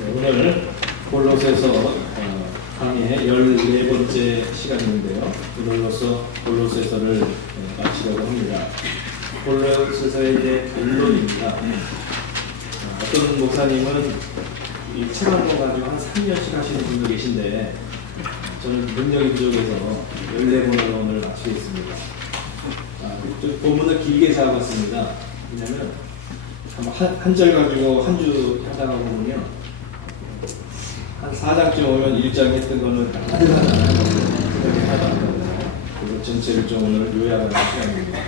오늘 골로새서 강의 14번째 시간인데요. 오늘로서 골로새서를 마치려고 합니다. 골로새서의 이제 결론입니다. 어떤 목사님은 이 책 한 권 가지고 한 3년씩 하시는 분도 계신데 저는 능력이 부족해서 14번으로 오늘 마치겠습니다. 본문을 길게 잡았습니다. 왜냐하면 한 절 가지고 한 주 하다가 보면요, 한 4장쯤 오면 1장 했던 거는 하나하나 그렇게 하다 그래서 전체를 좀 오늘 요약하는 시간입니다.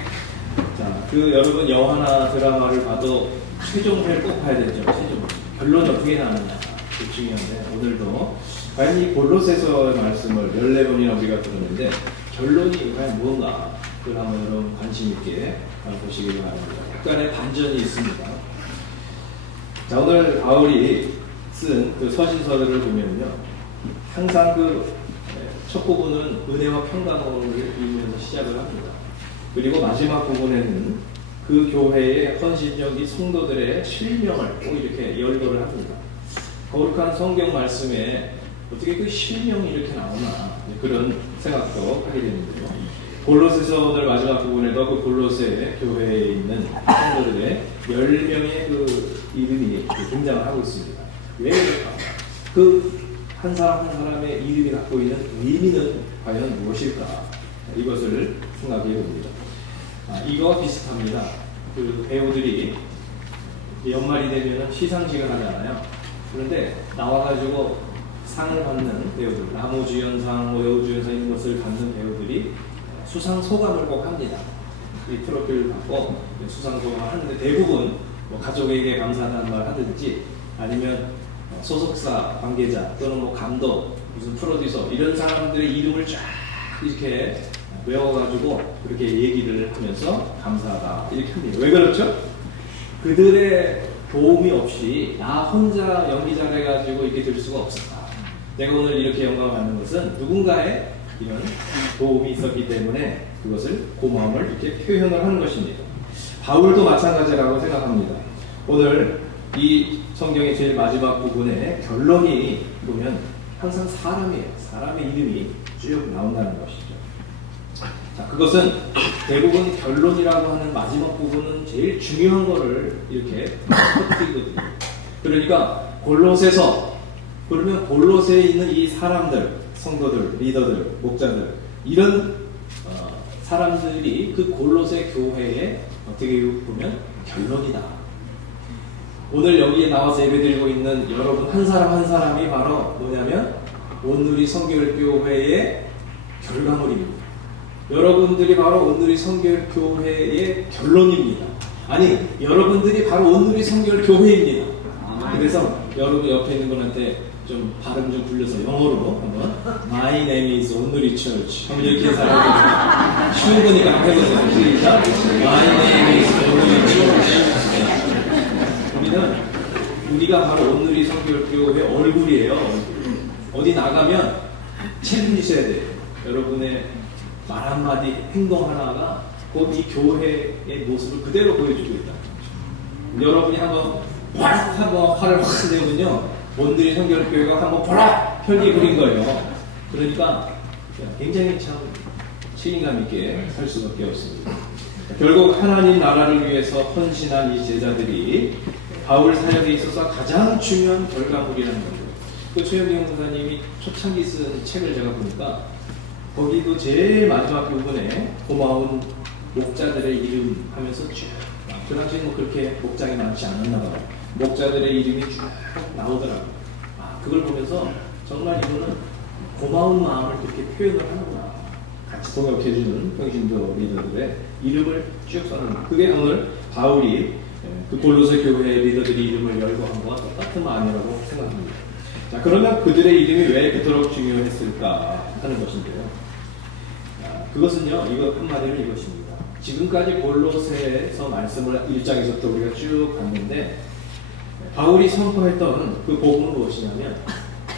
자, 여러분 영화나 드라마를 봐도 최종회를 꼭 봐야 되죠. 최종 결론이 어떻게 나느냐 그 중요한데, 오늘도 과연 이 골로새서의 말씀을 14번이나 우리가 들었는데 결론이 과연 무언가 그걸 한번 여러분 관심 있게 보시기 바랍니다. 약간의 반전이 있습니다. 자, 오늘 바울이 쓴 그 서신서들을 보면요, 항상 첫 부분은 은혜와 평강을 빌면서 시작을 합니다. 그리고 마지막 부분에는 그 교회의 헌신적 이 성도들의 실명을 꼭 이렇게 열거를 합니다. 거룩한 성경 말씀에 어떻게 그 실명이 이렇게 나오나 그런 생각도 하게 되는데요. 골로새서 오늘 마지막 부분에도 그 골로새 교회에 있는 성도들의 10명의 그 이름이 등장을 하고 있습니다. 왜 그럴까? 그 한 사람 한 사람의 이름이 갖고 있는 의미는 과연 무엇일까? 이것을 생각해 봅니다. 이거와 비슷합니다. 그 배우들이 연말이 되면 시상식을 하잖아요. 그런데 나와가지고 상을 받는 배우들, 나무주연상, 여우주연상 이런 것을 받는 배우들이 수상 소감을 꼭 합니다. 이 트로피를 받고 수상 소감을 하는데 대부분 가족에게 감사하다는 말 하든지 아니면 소속사 관계자 또는 감독, 무슨 프로듀서 이런 사람들의 이름을 쫙 이렇게 외워가지고 그렇게 얘기를 하면서 감사하다 이렇게 합니다. 왜 그렇죠? 그들의 도움이 없이 나 혼자 연기 잘해가지고 이렇게 될 수가 없었다. 내가 오늘 이렇게 영광을 받는 것은 누군가의 이런 도움이 있었기 때문에 그것을 고마움을 이렇게 표현을 하는 것입니다. 바울도 마찬가지라고 생각합니다. 오늘 이 성경의 제일 마지막 부분에 결론이 보면 항상 사람이에요. 사람의 이름이 쭉 나온다는 것이죠. 자, 그것은 대부분 결론이라고 하는 마지막 부분은 제일 중요한 거를 이렇게 터뜨리거든요. 그러니까 골로새서, 그러면 골로새에 있는 이 사람들, 성도들, 리더들, 목자들, 이런 사람들이 그 골로새 교회에 어떻게 보면 결론이다. 오늘 여기에 나와서 예배드리고 있는 여러분 한 사람 한 사람이 바로 뭐냐면 온누리 성결교회의 결과물입니다. 여러분들이 바로 온누리 성결교회의 결론입니다. 아니, 여러분들이 바로 온누리 성결교회입니다. 그래서 여러분 옆에 있는 분한테 좀 발음 좀 굴려서 영어로 한번 My name is 온누리 church 한번 이렇게 해서 쉬운 거니까 한번 해보세요. 시작. My name is 온누리 church. 우리가 바로 온누리 성결교회 얼굴이에요. 어디 나가면 책임지셔야 돼요. 여러분의 말 한마디, 행동 하나가 곧 이 교회의 모습을 그대로 보여주고 있다. 여러분이 한번 화를 확 내면요, 온누리 성결교회가 한번 혈기 부린 거예요. 그러니까 굉장히 참 책임감 있게 살 수밖에 없습니다. 결국 하나님 나라를 위해서 헌신한 이 제자들이 바울 사역에 있어서 가장 중요한 결과물이라는 거예요. 그 최영경 선생님이 초창기 쓴 책을 제가 보니까 거기도 제일 마지막 부분에 고마운 목자들의 이름 하면서 쭉, 그 당시에는 그렇게 목장이 많지 않았나 봐요. 목자들의 이름이 쭉 나오더라고요. 그걸 보면서 정말 이거는 고마운 마음을 그렇게 표현을 하는구나. 같이 동역해주는 평신도 리더들의 이름을 쭉 써놓는, 그게 오늘 바울이 그 골로새 교회 리더들의 이름을 열고 한 것과 똑같은 마음이라고 생각합니다. 자, 그러면 그들의 이름이 왜 그토록 중요했을까 하는 것인데요. 그것은요, 이거 한마디로 이것입니다. 지금까지 골로새에서 말씀을 1장에서부터 우리가 쭉 봤는데, 바울이 선포했던 그 복음은 무엇이냐면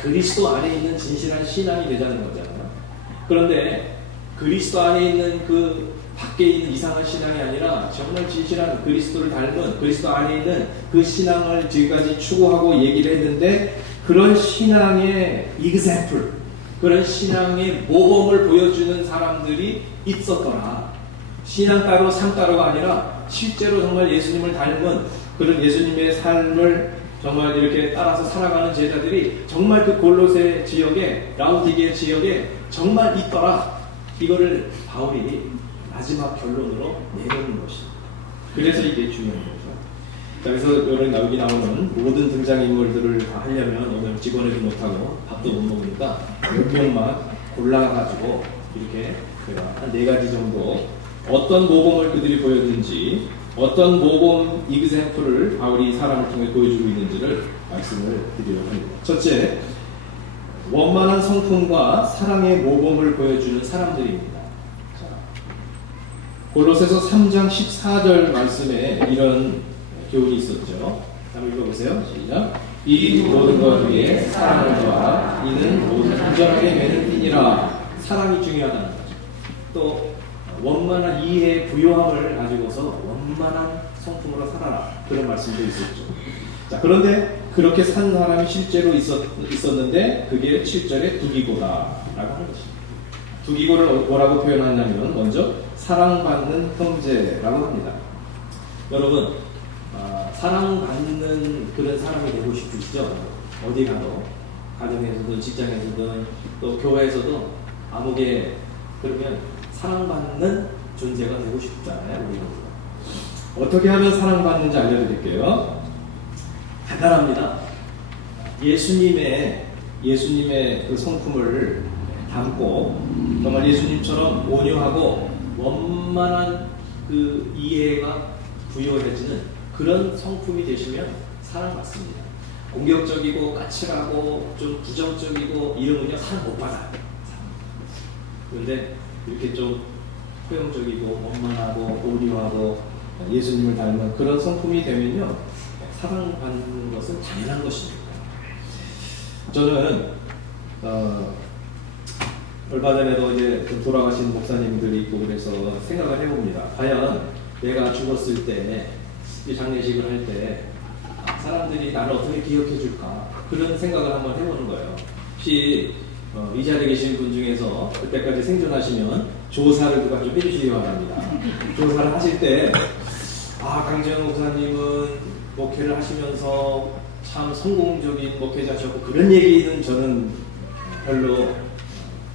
그리스도 안에 있는 진실한 신앙이 되자는 거잖아요. 그런데 그리스도 안에 있는 그 밖에 있는 이상한 신앙이 아니라 정말 진실한 그리스도를 닮은 그리스도 안에 있는 그 신앙을 지금까지 추구하고 얘기를 했는데 그런 신앙의 example, 그런 신앙의 모범을 보여주는 사람들이 있었더라. 신앙 따로 삶 따로가 아니라 실제로 정말 예수님을 닮은 그런 예수님의 삶을 정말 이렇게 따라서 살아가는 제자들이 정말 그 골로새 지역에, 라우디게 지역에 정말 있더라. 이거를 바울이 마지막 결론으로 내놓는 것입니다. 그래서 이게 중요한 거죠. 자, 그래서 여기 나오는 모든 등장인물들을 다 하려면 오늘 직원회도 못하고 밥도 못 먹으니까 몇 명만 골라가지고 이렇게 한 4가지 정도 어떤 모범을 그들이 보였는지, 어떤 모범 이그샘플을 바울이 사람을 통해 보여주고 있는지를 말씀을 드리려고 합니다. 첫째, 원만한 성품과 사랑의 모범을 보여주는 사람들입니다. 자, 골로새서 3장 14절 말씀에 이런 교훈이 있었죠. 한번 읽어보세요. 시작. 이 모든 것 위에 사랑을 더하라. 이는 모든 온전하게 매는 띠니라. 사랑이 중요하다는 거죠. 또 원만한 이해의 부요함을 가지고서 원만한 성품으로 살아라. 그런 말씀도 있었죠. 자, 그런데 그렇게 산 사람이 실제로 있었는데 그게 7절에 두기고다라고 하는 것입니다. 두기고를 뭐라고 표현하냐면 먼저 사랑받는 형제라고 합니다. 여러분, 사랑받는 그런 사람이 되고 싶으시죠? 어디 가도, 가정에서든 직장에서든 또 교회에서도 아무게 그러면 사랑받는 존재가 되고 싶잖아요. 우리는. 어떻게 하면 사랑받는지 알려드릴게요. 간단합니다. 예수님의 그 성품을 담고 정말 예수님처럼 온유하고 원만한 그 이해가 부여해지는 그런 성품이 되시면 사랑받습니다. 공격적이고 까칠하고 좀 부정적이고 이러면요 사랑 못 받아요. 그런데 이렇게 좀 포용적이고 원만하고 온유하고 예수님을 닮은 그런 성품이 되면요 사랑받는 것은 당연한 것입니다. 저는 얼마 전에도 이제 돌아가신 목사님들이 있고 그래서 생각을 해봅니다. 과연 내가 죽었을 때 장례식을 할 때 사람들이 나를 어떻게 기억해 줄까 그런 생각을 한번 해보는 거예요. 혹시 이 자리에 계신 분 중에서 그때까지 생존하시면 조사를 누가 좀 해주시기 바랍니다. 조사를 하실 때 강재현 목사님은 목회를 하시면서 참 성공적인 목회자셨고 그런 얘기는 저는 별로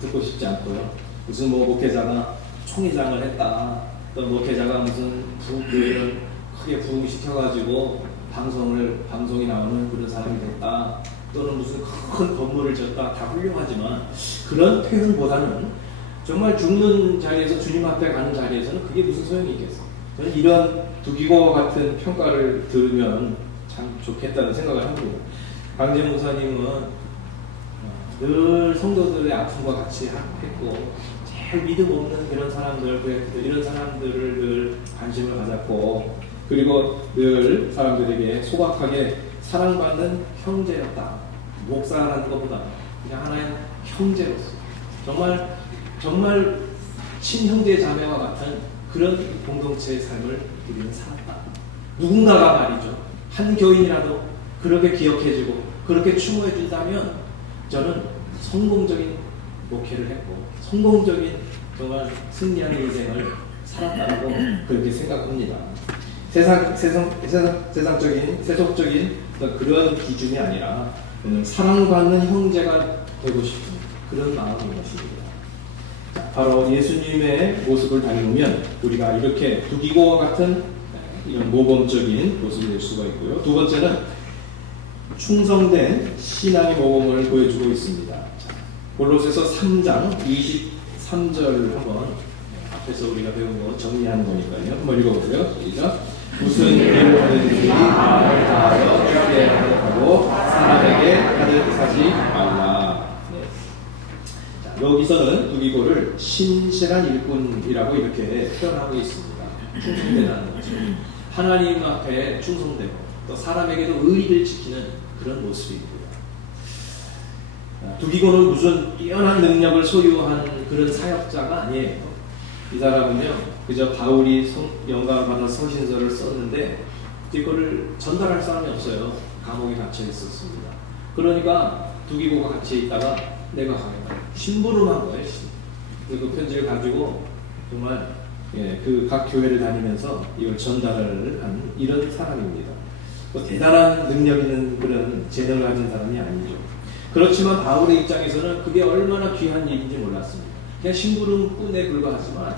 듣고 싶지 않고요. 무슨 목회자가 총회장을 했다, 또 목회자가 무슨 교회를 크게 부흥시켜가지고 방송이 나오는 그런 사람이 됐다, 또는 무슨 큰 건물을 지었다, 다 훌륭하지만 그런 표현보다는 정말 죽는 자리에서 주님 앞에 가는 자리에서는 그게 무슨 소용이 있겠어. 저는 이런 두기고와 같은 평가를 들으면 참 좋겠다는 생각을 합니다. 강재 목사님은 늘 성도들의 아픔과 같이 했고 제일 믿음 없는 그런 사람들, 이런 사람들을 늘 관심을 가졌고 그리고 늘 사람들에게 소박하게 사랑받는 형제였다. 목사라는 것보다 그냥 하나의 형제로서 정말 친형제 자매와 같은 그런 공동체의 삶을 우리는 살았다. 누군가가 말이죠. 한 교인이라도 그렇게 기억해주고 그렇게 추모해준다면 저는 성공적인 목회를 했고 성공적인 정말 승리하는 인생을 살았다고 그렇게 생각합니다. 세속적인 그런 기준이 아니라 사랑받는 형제가 되고 싶은 그런 마음인 것입니다. 바로 예수님의 모습을 닮으면 우리가 이렇게 두기고와 같은 이런 모범적인 모습이 될 수가 있고요. 두 번째는 충성된 신앙의 모범을 보여주고 있습니다. 골로새서 3장 23절 한번 앞에서 우리가 배운 거 정리하는 거니까요. 한번 읽어보세요. 시작. 무슨 일을 하든지 마음을 다하여 주께 하고 사람에게 하듯 하지 말라. 자, 여기서는 두기고를 신실한 일꾼이라고 이렇게 표현하고 있습니다. 충성되라는 거죠. 하나님 앞에 충성되고 또 사람에게도 의리를 지키는 그런 모습이고요. 두기고는 무슨 뛰어난 능력을 소유한 그런 사역자가 아니에요. 이 사람은요 그저 바울이 영감을 받은 서신서를 썼는데 이거를 전달할 사람이 없어요. 감옥에 갇혀 있었습니다. 그러니까 두기고가 같이 있다가 내가 가겠다. 심부름한 거예요. 그 편지를 가지고 정말 그 각 교회를 다니면서 이걸 전달을 한 이런 사람입니다. 뭐 대단한 능력 있는 그런 재능을 가진 사람이 아니죠. 그렇지만 바울의 입장에서는 그게 얼마나 귀한 일인지 몰랐습니다. 그냥 심부름꾼에 불과하지만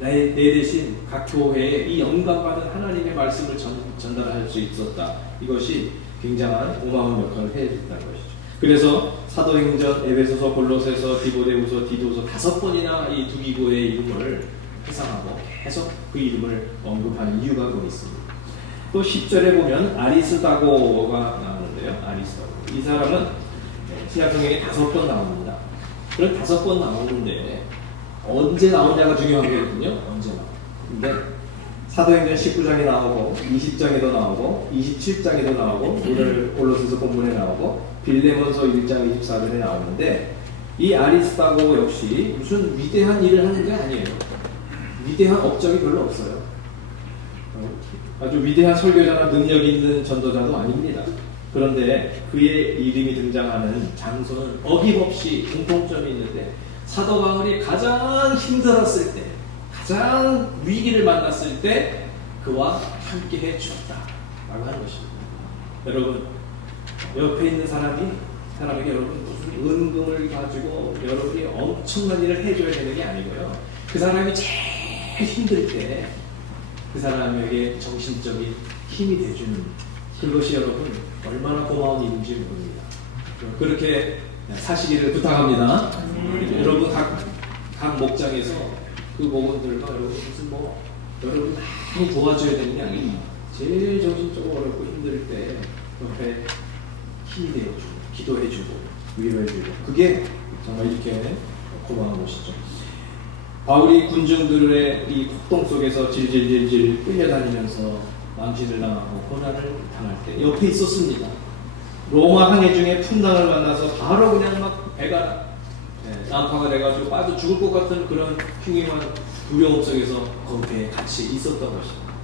내 대신 각 교회에 이 영감받은 하나님의 말씀을 전달할 수 있었다. 이것이 굉장한 고마운 역할을 해줬다는 것이죠. 그래서 사도행전, 에베소서, 골로새서, 디모데후서, 디도서 5번이나 이 두기고의 이름을 회상하고 계속 그 이름을 언급하는 이유가 거기 있습니다. 또 10절에 보면 아리스다고가 나오는데요. 아리스다고. 이 사람은 신약성경에 5번 나옵니다. 그럼 5번 나오는데 언제 나오냐가 중요한 거거든요. 언제 나오냐. 근데 사도행전 19장에 나오고 20장에도 나오고 27장에도 나오고 오늘 골로새서 본문에 나오고 빌레몬서 1장 24절에 나오는데 이 아리스다고 역시 무슨 위대한 일을 하는 게 아니에요. 위대한 업적이 별로 없어요. 아주 위대한 설교자나 능력 있는 전도자도 아닙니다. 그런데 그의 이름이 등장하는 장소는 어김없이 공통점이 있는데 사도 바울이 가장 힘들었을 때, 가장 위기를 만났을 때 그와 함께 해주었다 라고 하는 것입니다. 여러분, 옆에 있는 사람에게 여러분 무슨 은금을 가지고 여러분이 엄청난 일을 해줘야 되는 게 아니고요. 그 사람이 제일 힘들 때 그 사람에게 정신적인 힘이 돼주는 그것이 여러분 얼마나 고마운 일인지 모릅니다. 그렇게 사시기를 부탁합니다. 여러분 각 목장에서 그 목원들과 여러분 무슨 여러분 많이 도와줘야 되는 게 아니라 제일 정신적으로 어렵고 힘들 때 옆에 힘이 되어주고 기도해주고 위로해주고 그게 정말 이렇게 고마운 것이죠. 바울이 군중들의 이 폭동 속에서 질질질질 끌려다니면서 망신을 당하고 고난을 당할 때 옆에 있었습니다. 로마 항해 중에 풍랑을 만나서 바로 그냥 막 배가 난파가 돼가지고 빠져 죽을 것 같은 그런 흉흉한 두려움 속에서 거기에 같이 있었던 것입니다.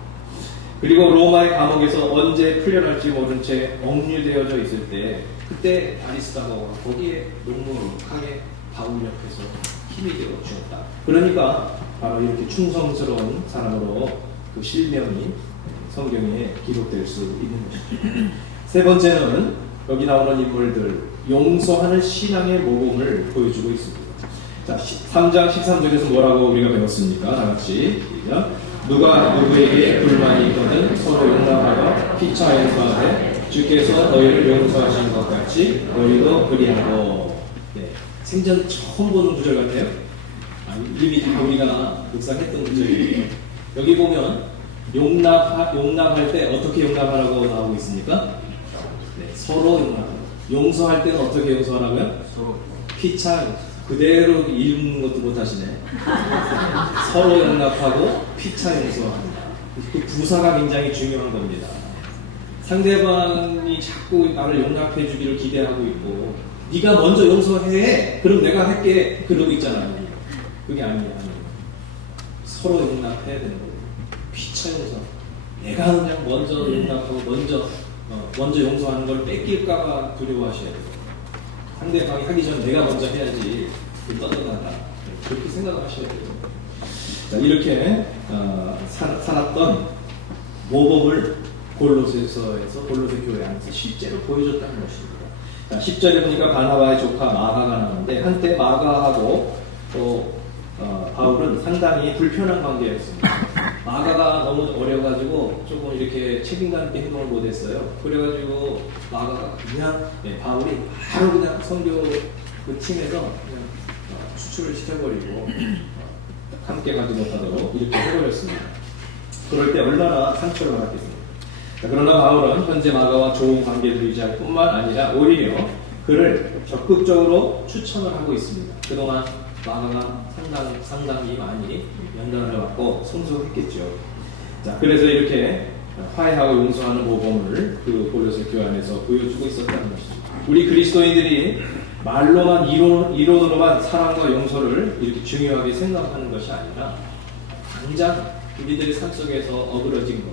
그리고 로마의 감옥에서 언제 풀려날지 모른 채 억류되어져 있을 때 그때 아리스다고가 거기에 녹록하게 바울 옆에서 힘이 되어 주었다. 그러니까 바로 이렇게 충성스러운 사람으로 그 실명이 성경에 기록될 수 있는 것이죠. 세 번째는 여기 나오는 인물들 용서하는 신앙의 모범을 보여주고 있습니다. 자, 3장 13절에서 뭐라고 우리가 배웠습니까? 다 같이 시작. 누가 누구에게 불만이 있거든 서로 용납하여 피차 용서하되 주께서 너희를 용서하신 것 같이 너희도 그리하고. 생전 처음 보는 구절 같아요. 이미 다 우리가 묵상했던 구절이에요. 여기 보면 용납할 때 어떻게 용납하라고 나오고 있습니까? 네, 서로 용납하고. 용서할 때는 어떻게 용서하라고요? 피차 그대로 읽는 것도 못하시네. 서로 용납하고 피차 용서합니다. 그 부사가 굉장히 중요한 겁니다. 상대방이 자꾸 나를 용납해 주기를 기대하고 있고 네가 먼저 용서해. 그럼 내가 할게. 그러고 있잖아요. 그게 아니에요. 서로 용납해야 되는 거예요. 피차 용서. 내가 그냥 먼저 용납하고 먼저 용서하는 걸 뺏길까봐 두려워하셔야 돼요. 상대방이 하기 전에 내가 먼저 해야지. 떠들어간다. 그렇게 생각을 하셔야 돼요. 자, 이렇게 살았던 모범을 골로새 교회 안에서 실제로 보여줬다는 것입니다. 자, 10절에 보니까 바나바의 조카 마가가 나오는데 한때 마가하고 또 바울은 상당히 불편한 관계였습니다. 마가가 너무 어려가지고 조금 이렇게 책임감 있게 행동을 못했어요. 그래가지고 마가가 그냥 바울이 바로 그냥 선교 그 팀에서 그냥 수출을 시켜버리고 함께 가지 못하도록 이렇게 해버렸습니다. 그럴 때 얼마나 상처를 받았겠습니까? 그러나 바울은 현재 마가와 좋은 관계를 유지할 뿐만 아니라 오히려 그를 적극적으로 추천을 하고 있습니다. 그동안 마가가 상당히 많이 연단을 받고 성숙했겠죠. 자, 그래서 이렇게 화해하고 용서하는 모범을 그 골로새 교회 안에서 보여주고 있었다는 것이죠. 우리 그리스도인들이 말로만 이론으로만 사랑과 용서를 이렇게 중요하게 생각하는 것이 아니라 당장 우리들의 삶 속에서 어그러진 것,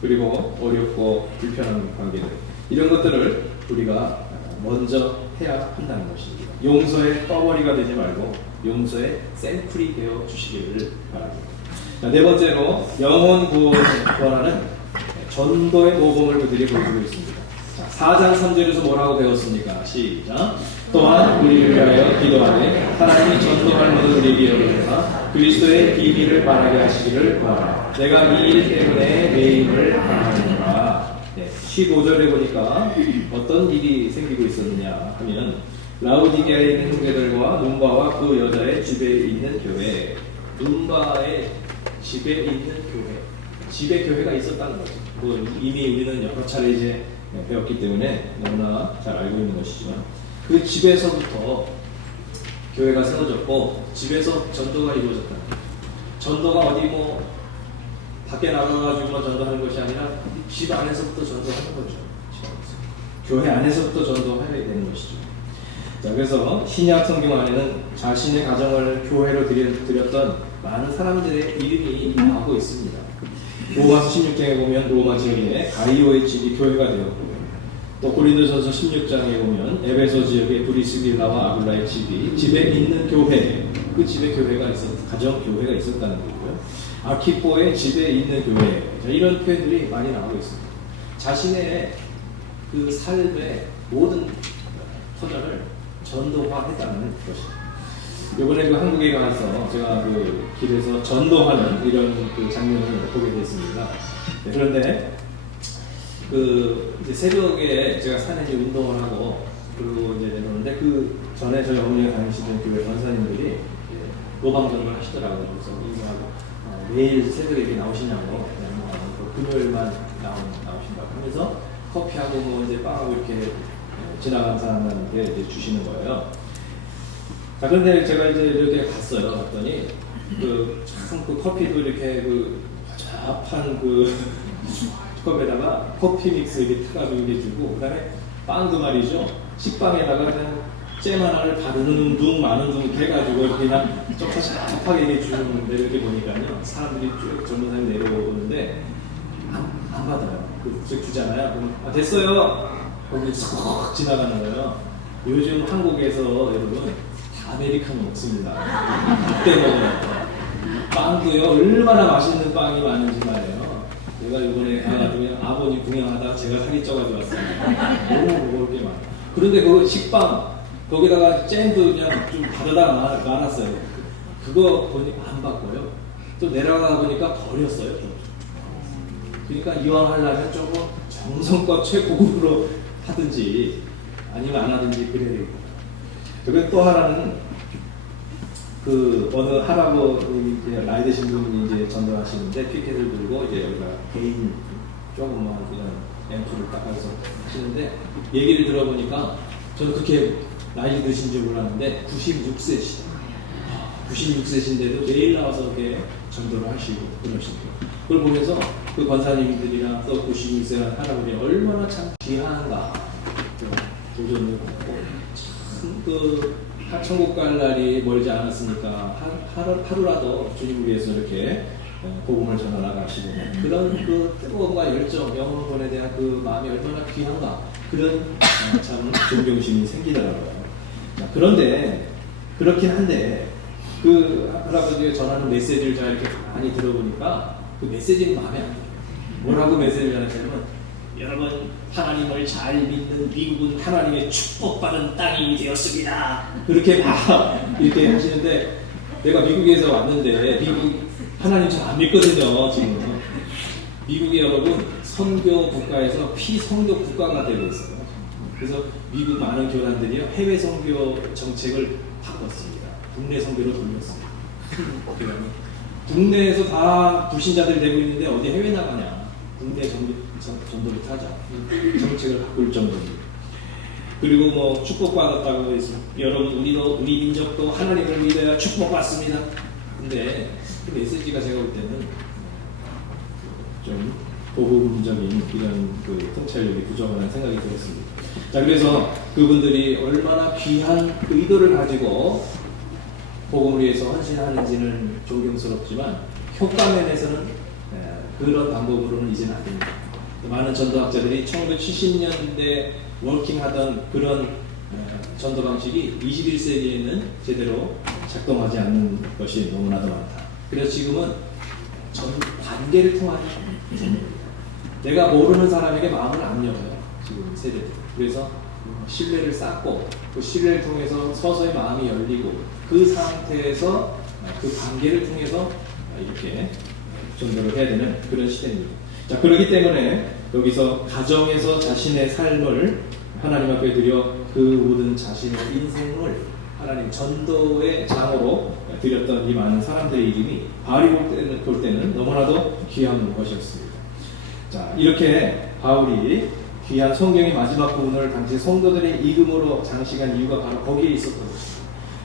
그리고 어렵고 불편한 관계들, 이런 것들을 우리가 먼저 해야 한다는 것입니다. 용서의 떠벌이가 되지 말고 용서의 샘플이 되어 주시기를 바랍니다. 자, 네 번째로 영혼 구원하는 전도의 모범을 그들이 보여주고 있습니다. 자, 4장 3절에서 뭐라고 배웠습니까? 시작. 또한 우리를 위하여 기도하되 하나님이 전도할 모든 우리에게 열어주사 그리스도의 비밀을 말하게 하시기를 구하라. 내가 이 일 때문에 내 힘을 다하노라. 15절에 보니까 어떤 일이 생기고 있었느냐 하면 라우디게아에 있는 형제들과 눈바와 그 여자의 집에 있는 교회, 눈바의 집에 있는 교회, 집에 교회가 있었다는 거죠. 이미 우리는 여러 차례 이제 배웠기 때문에 너무나 잘 알고 있는 것이지만 그 집에서부터 교회가 세워졌고 집에서 전도가 이루어졌다는 거죠. 전도가 어디 뭐 밖에 나가가지고만 전도하는 것이 아니라 집 안에서부터 전도하는 거죠. 교회 안에서부터 전도해야 되는 것이죠. 자, 그래서 신약 성경 안에는 자신의 가정을 교회로 드렸던 많은 사람들의 이름이 나오고 있습니다. 로마서 16장에 보면 로마 지역에 가이오의 집이 교회가 되었고, 또 고린도전서 16장에 보면 에베소 지역의 브리스길라와 아굴라의 집에 있는 교회, 그 집에 교회가 가정 교회가 있었다는 거고요. 아키포의 집에 있는 교회, 이런 표현들이 많이 나오고 있습니다. 자신의 그 삶의 모든 터전을 전도화했다는 것입니다. 이번에 그 한국에 가서 제가 그 길에서 전도하는 이런 그 장면을 보게 됐습니다. 네, 그런데 그 이제 새벽에 제가 산에 이제 운동을 하고 그리고 이제 내려오는데 그 전에 저희 어머니가 다니시던 교회 권사님들이 노방전을 하시더라고요. 그래서 인사하고 매일 새벽에 이렇게 나오시냐고 금요일만 나오신다고 하면서 커피하고 뭐 이제 빵하고 이렇게 지나간 사람들한테 이제 주시는 거예요. 자, 그런데 제가 이제 이렇게 갔어요. 갔더니 참 그 커피도 이렇게 그 복잡한 그 컵에다가 커피 믹스 이렇게 타가지고 이렇게 주고, 그다음에 빵도 말이죠. 식빵에다가 그냥 잼 하나를 바르는 둥 마는 둥 이렇게 해가지고 이렇게 그냥 쩝쩝하게 이렇게 주는데, 이렇게 보니까요 사람들이 쭉 젊은 사람이 내려오는데 안 받아요. 그 주잖아요. 그럼 됐어요. 거기 쏙 지나가는 거예요. 요즘 한국에서 여러분 아메리카노 먹습니다. 그때 먹어요. 빵도요 얼마나 맛있는 빵이 많은지 말이에요. 내가 이번에 가가지고 아버님 구경하다가 제가 살이 쪄가지고 왔습니다. 너무 먹을 게 많아요. 그런데 그 식빵 거기다가 잼도 그냥 좀 바르다가 말았어요. 그거 보니까 안 바꿔요. 또 내려가 보니까 버렸어요. 그러니까 이왕 하려면 조금 정성껏 최고급으로 하든지 아니면 안 하든지 그래야 되겠다. 그리고 또 하나는 그 어느 할아버지 나이 드신 분이 이제 전도하시는데 피켓을 들고 이제 여기가 개인 조금만 그냥 앰프를 닦아서 하시는데, 얘기를 들어보니까 저는 그렇게 나이 드신 줄 몰랐는데 96세시죠. 96세신데도 매일 나와서 이렇게 전도를 하시고 그러시고요. 그걸 보면서 그 권사님들이나 또 96세 할아버지 얼마나 참 귀한가 도전을 받고, 참 그 천국 갈 날이 멀지 않았으니까 하루라도 주님을 위해서 이렇게 복음을 전하 나가시고, 그런 그 뜨거움과 열정, 영혼권에 대한 그 마음이 얼마나 귀한가, 그런 참 존경심이 생기더라고요. 자, 그런데 그렇긴 한데 그 할아버지가 전하는 메시지를 제가 이렇게 많이 들어보니까 그 메시지는 마음에 안 들어요. 뭐라고 메시지를 하냐면, 여러분 하나님을 잘 믿는 미국은 하나님의 축복받은 땅이 되었습니다. 그렇게 막 이렇게 하시는데, 내가 미국에서 왔는데 미국 하나님 잘 안 믿거든요. 지금 미국이 여러분 선교 국가에서 피선교 국가가 되고 있어요. 그래서 미국 많은 교단들이요 해외 선교 정책을 바꿨습니다. 국내 선교로 돌렸습니다. 국내에서 다 불신자들이 되고 있는데 어디 해외 나가냐. 국내 전도를 하자. 정책을 바꿀 정도입니다. 그리고 뭐 축복받았다고 해서 여러분 우리 민족도 하나님을 믿어야 축복받습니다. 근데 그 메시지가 제가 볼 때는 좀 보복적인 이런 그 통찰력이 부족하다는 생각이 들었습니다. 자, 그래서 그분들이 얼마나 귀한 그 의도를 가지고 복음을 위해서 헌신하는지는 존경스럽지만 효과면에서는 그런 방법으로는 이제는 안 됩니다. 많은 전도학자들이 1970년대 워킹하던 그런 전도 방식이 21세기에는 제대로 작동하지 않는 것이 너무나도 많다. 그래서 지금은 관계를 통한 전도입니다. 내가 모르는 사람에게 마음을 안 열어요. 지금 세대들. 그래서 신뢰를 쌓고 그 신뢰를 통해서 서서히 마음이 열리고 그 상태에서 그 관계를 통해서 이렇게 전도를 해야 되는 그런 시대입니다. 자, 그렇기 때문에 여기서 가정에서 자신의 삶을 하나님 앞에 드려 그 모든 자신의 인생을 하나님 전도의 장으로 드렸던 이 많은 사람들의 이름이 바울이 볼 때는 너무나도 귀한 것이었습니다. 자, 이렇게 바울이 귀한 성경의 마지막 부분을 당시 성도들의 이름으로 장식한 이유가 바로 거기에 있었던 것입니다.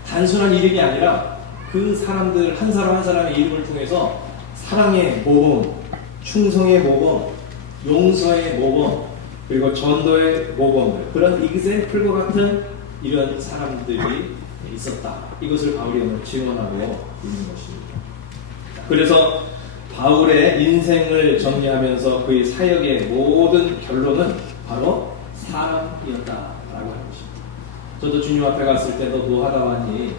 단순한 이름이 아니라 그 사람들 한 사람 한 사람의 이름을 통해서 사랑의 모범, 충성의 모범, 용서의 모범, 그리고 전도의 모범들, 그런 example과 같은 이런 사람들이 있었다. 이것을 바울이 오늘 증언하고 있는 것입니다. 그래서 바울의 인생을 정리하면서 그의 사역의 모든 결론은 바로 사람이었다라고 하는 것입니다. 저도 주님 앞에 갔을 때도 노하다만이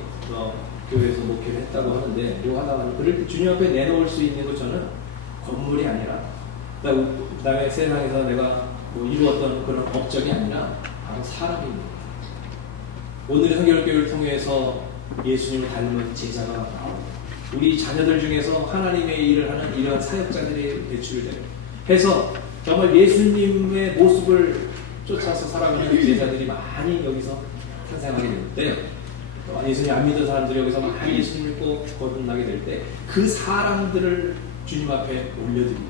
교회에서 목회를 했다고 하는데 노하다만이 그럴 때 주님 앞에 내놓을 수 있는 것 저는 건물이 아니라 그다음에 세상에서 내가 이루었던 그런 업적이 아니라 바로 사람입니다. 오늘의 성결교회를 통해서 예수님을 닮은 제자가 나오고 우리 자녀들 중에서 하나님의 일을 하는 이러한 사역자들이 배출되고 해서 정말 예수님의 모습을 쫓아서 살아가는 제자들이 많이 여기서 탄생하게 될 때, 예수님 안 믿는 사람들이 여기서 많이 예수님을 믿고 거듭나게 될 때 그 사람들을 주님 앞에 올려드리고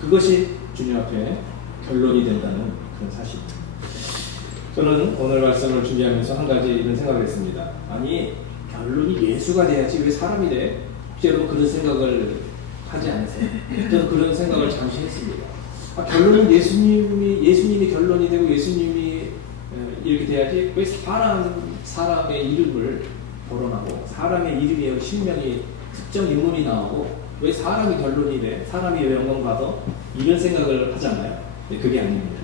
그것이 주님 앞에 결론이 된다는 그런 사실입니다. 저는 오늘 말씀을 준비하면서 한 가지 이런 생각을 했습니다. 아니, 결론이 예수가 돼야지 왜 사람이 돼? 여러분 그런 생각을 하지 않으세요? 저는 그런 생각을 잠시 했습니다. 결론은 예수님이 결론이 되고 예수님이 이렇게 돼야지 왜 사람의 이름을 거론하고 사람의 이름에 신명이 특정 인물이 나오고 왜 사람이 결론이 돼? 사람이 왜 영광받아? 이런 생각을 하잖아요. 네, 그게 아닙니다.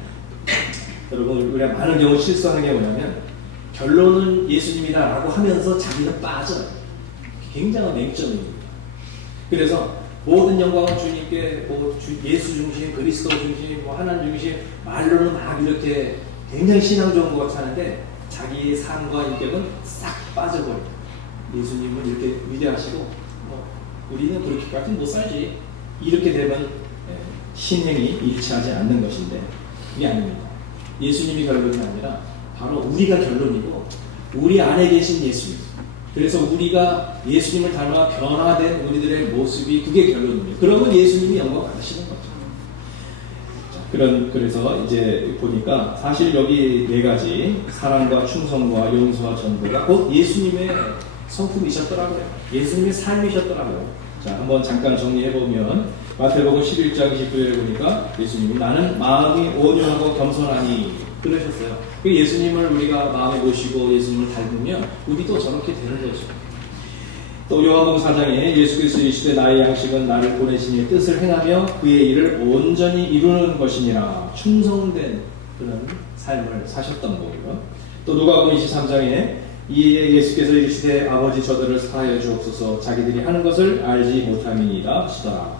여러분 우리가 많은 경우 실수하는 게 뭐냐면 결론은 예수님이다 라고 하면서 자기는 빠져요. 굉장한 맹점입니다. 그래서 모든 영광은 주님께 예수 중심, 그리스도 중심, 하나님 중심 말로는 막 이렇게 굉장히 신앙적인 것 같이 하는데 자기의 삶과 인격은 싹 빠져버려요. 예수님은 이렇게 위대하시고 우리는 그렇게까지 못 살지. 이렇게 되면 신행이 일치하지 않는 것인데 이게 아닙니다. 예수님이 결론이 아니라 바로 우리가 결론이고 우리 안에 계신 예수님. 그래서 우리가 예수님을 닮아 변화된 우리들의 모습이 그게 결론입니다. 그러면 예수님이 영광 받으시는 거죠. 그래서 이제 보니까 사실 여기 네 가지 사랑과 충성과 용서와 전도가 곧 예수님의 성품이셨더라고요. 예수님의 삶이셨더라고요. 자, 한번 잠깐 정리해보면 마태복음 11장 29절에 보니까 예수님이 나는 마음이 온유하고 겸손하니 그러셨어요. 예수님을 우리가 마음에 모시고 예수님을 닮으면 우리도 저렇게 되는 거죠. 또 요한복음 4장에 예수께서 이르시되 나의 양식은 나를 보내신 이의 뜻을 행하며 그의 일을 온전히 이루는 것이니라. 충성된 그런 삶을 사셨던 거고요. 또 누가복음 23장에 이에 예수께서 이르시되 아버지 저들을 사하여 주옵소서 자기들이 하는 것을 알지 못함이니이다 하시더라.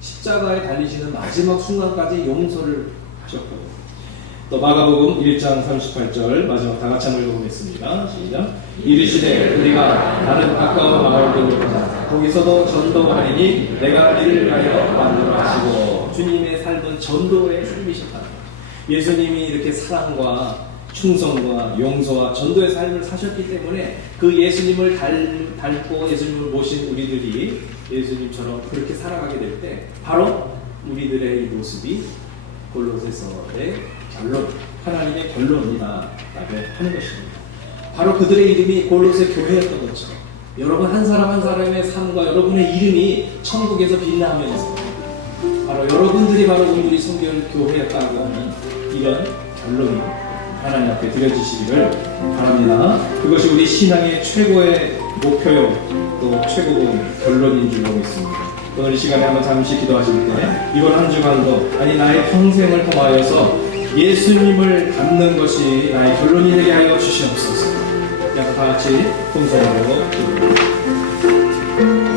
십자가에 달리시는 마지막 순간까지 용서를 하셨고 또 마가복음 1장 38절 마지막 다 같이 한번 읽어보겠습니다. 시작. 이르시되 우리가 다른 가까운 마을들로 가자 거기서도 전도하리니 내가 이를 하여 만들어 하시고 주님의 삶은 전도의 삶이셨다. 예수님이 이렇게 사랑과 충성과 용서와 전도의 삶을 사셨기 때문에 그 예수님을 닮고 예수님을 모신 우리들이 예수님처럼 그렇게 살아가게 될 때 바로 우리들의 이 모습이 골로새서의 결론, 하나님의 결론이다 라고 하는 것입니다. 바로 그들의 이름이 골로새 교회였던 것처럼 여러분 한 사람 한 사람의 삶과 여러분의 이름이 천국에서 빛나면서 바로 여러분들이 바로 우리 성결 교회였다고 하는 이런 결론이 하나님 앞에 드려지시기를 바랍니다. 그것이 우리 신앙의 최고의 목표요 또 최고의 결론인 줄 알고 있습니다. 오늘 이 시간에 한번 잠시 기도하실 때 이번 한 주간도 아니 나의 평생을 통하여서 예수님을 닮는 것이 나의 결론이 되게 하여 주시옵소서. 다 같이 통성으로 기도합니다.